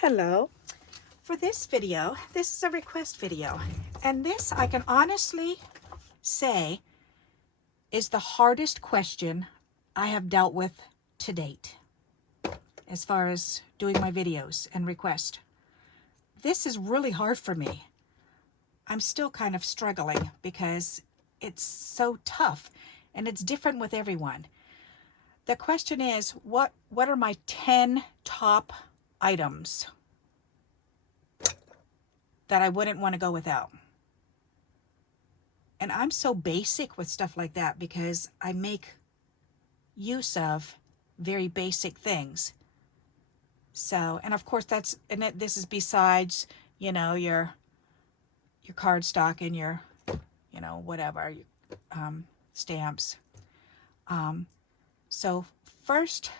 Hello. For this video, this is a request video, and this I can honestly say is the hardest question I have dealt with to date as far as doing my videos and request. This is really hard for me. I'm still kind of struggling because it's so tough and it's different with everyone. The question is, what are my 10 top items that I wouldn't want to go without? And I'm so basic with stuff like that because I make use of very basic things. So, and of course this is besides, your cardstock and your, whatever, stamps. So first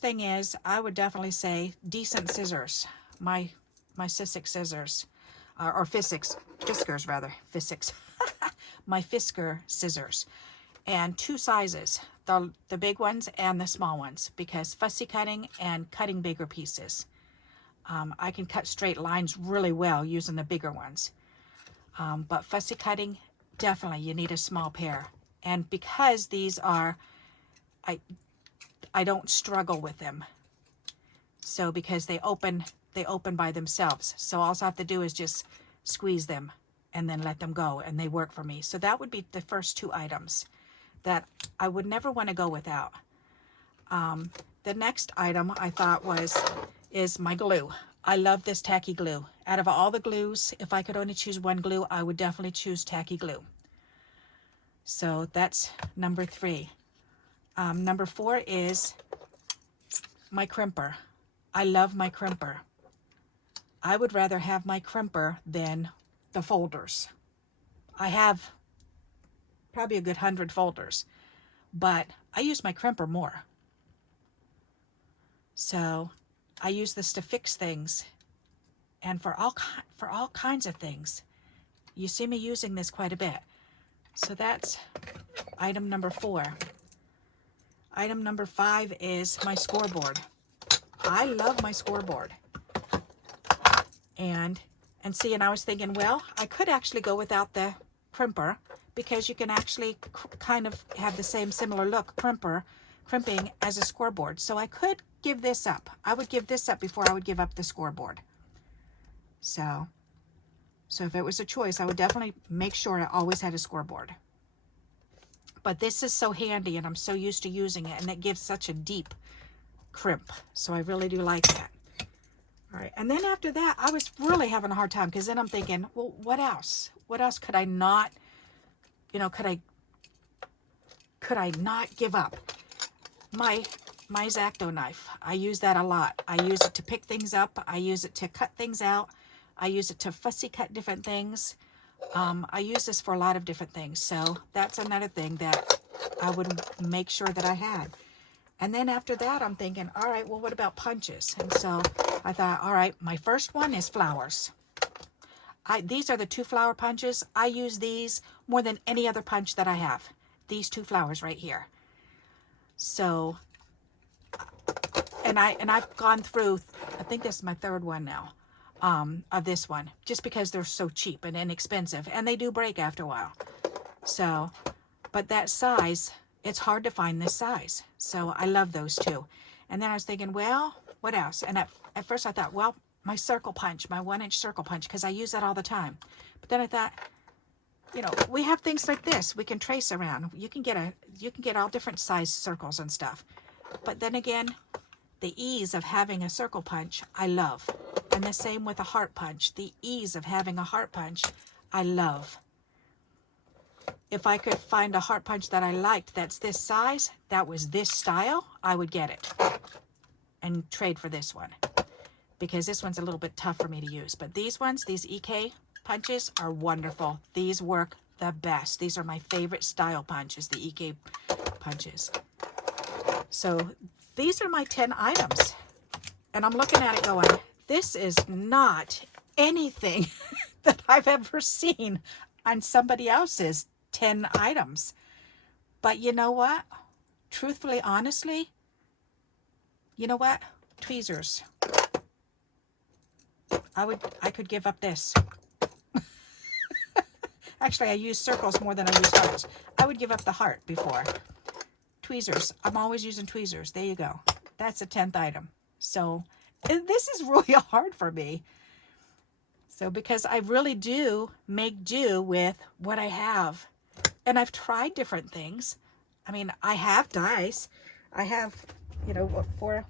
thing is, I would definitely say decent scissors. My Sissick scissors, or Fiskars rather, Fissiks. My Fisker scissors, and two sizes, the big ones and the small ones, because fussy cutting and cutting bigger pieces. I can cut straight lines really well using the bigger ones. But fussy cutting, definitely you need a small pair. And because these are, I don't struggle with them. So because they open by themselves. So all I have to do is just squeeze them and then let them go, and they work for me. So that would be the first two items that I would never want to go without. The next item I thought is my glue. I love this tacky glue. Out of all the glues, if I could only choose one glue, I would definitely choose tacky glue. So that's number 3. Number 4 is my crimper. I love my crimper. I would rather have my crimper than the folders. I have probably a good 100 folders, but I use my crimper more. So I use this to fix things and for all kinds of things. You see me using this quite a bit. So that's item number 4. Item number 5 is my scoreboard. I love my scoreboard. And see, and I was thinking, well, I could actually go without the crimper, because you can actually kind of have the similar look, crimping as a scoreboard. So I could give this up. I would give this up before I would give up the scoreboard. So if it was a choice, I would definitely make sure I always had a scoreboard. But this is so handy, and I'm so used to using it, and it gives such a deep crimp. So I really do like that. All right, and then after that, I was really having a hard time, because then I'm thinking, well, what else? What else could I not, could I not give up? My Xacto knife. I use that a lot. I use it to pick things up. I use it to cut things out. I use it to fussy cut different things. I use this for a lot of different things. So that's another thing that I would make sure that I had. And then after that, I'm thinking, all right, well, what about punches? And so I thought, all right, my first one is flowers. These are the 2 flower punches. I use these more than any other punch that I have. These 2 flowers right here. So, and I've gone through, I think this is my 3rd one now, of this one, just because they're so cheap and inexpensive, and they do break after a while. So, but that size, it's hard to find this size. So I love those 2. And then I was thinking, well, what else? And at first I thought, well, my circle punch, my 1-inch circle punch, because I use that all the time. But then I thought, we have things like this we can trace around. You can get all different size circles and stuff. But then again, the ease of having a circle punch, I love. And the same with a heart punch. The ease of having a heart punch, I love. If I could find a heart punch that I liked that's this size, that was this style, I would get it and trade for this one, because this one's a little bit tough for me to use. But these ones, these EK punches, are wonderful. These work the best. These are my favorite style punches, the EK punches. So these are my 10 items. And I'm looking at it going, this is not anything that I've ever seen on somebody else's 10 items. But you know what? Truthfully, honestly, you know what? Tweezers. I could give up this. Actually, I use circles more than I use hearts. I would give up the heart before. Tweezers. I'm always using tweezers. There you go. That's a 10th item. So this is really hard for me. So because I really do make do with what I have. And I've tried different things. I mean, I have dies. I have, you know, what, four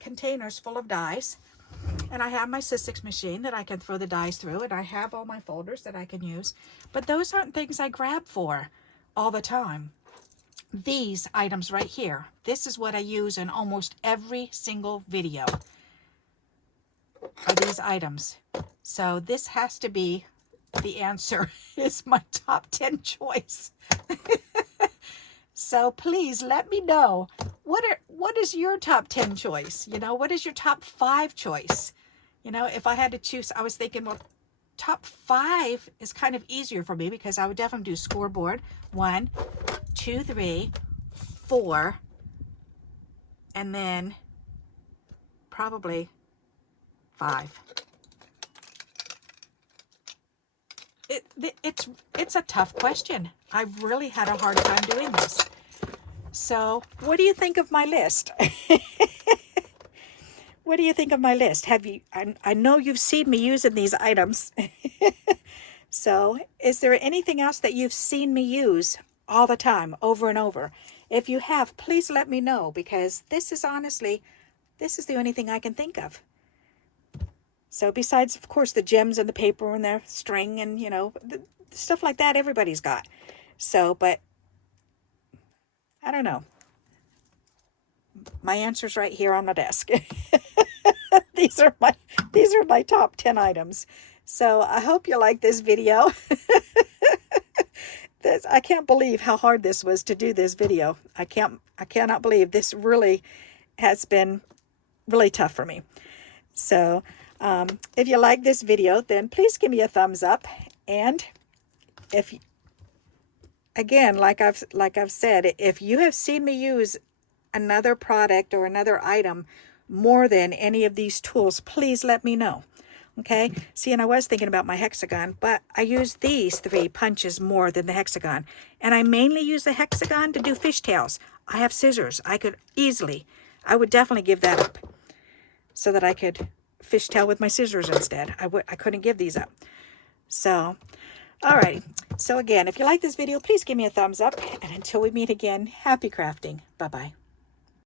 containers full of dies. And I have my Sizzix machine that I can throw the dies through. And I have all my folders that I can use. But those aren't things I grab for all the time. These items right here, this is what I use in almost every single video, are these items. So this has to be the answer, is my top 10 choice. So please let me know, what is your top 10 choice? You know, what is your top 5 choice? You know, if I had to choose, I was thinking, well, top 5 is kind of easier for me because I would definitely do scoreboard. 1, 2, 3, 4, and then probably 5. It's a tough question. I really had a hard time doing this. So what do you think of my list? What do you think of my list? Have you, I know you've seen me using these items. So is there anything else that you've seen me use all the time, over and over? If you have, please let me know, because this is honestly, this is the only thing I can think of. So besides, of course, the gems and the paper and the string and, you know, stuff like that, everybody's got. So, but I don't know. My answer's right here on my desk. These are my top 10 items. So I hope you like this video. I can't believe how hard this was to do this video. I cannot believe this really has been really tough for me. So if you like this video, then please give me a thumbs up. And if, again, like I've said, if you have seen me use another product or another item more than any of these tools, please let me know. Okay, see, and I was thinking about my hexagon, but I use these 3 punches more than the hexagon. And I mainly use the hexagon to do fishtails. I have scissors. I would definitely give that up so that I could fishtail with my scissors instead. I couldn't give these up. So, all right. So again, if you like this video, please give me a thumbs up. And until we meet again, happy crafting. Bye-bye.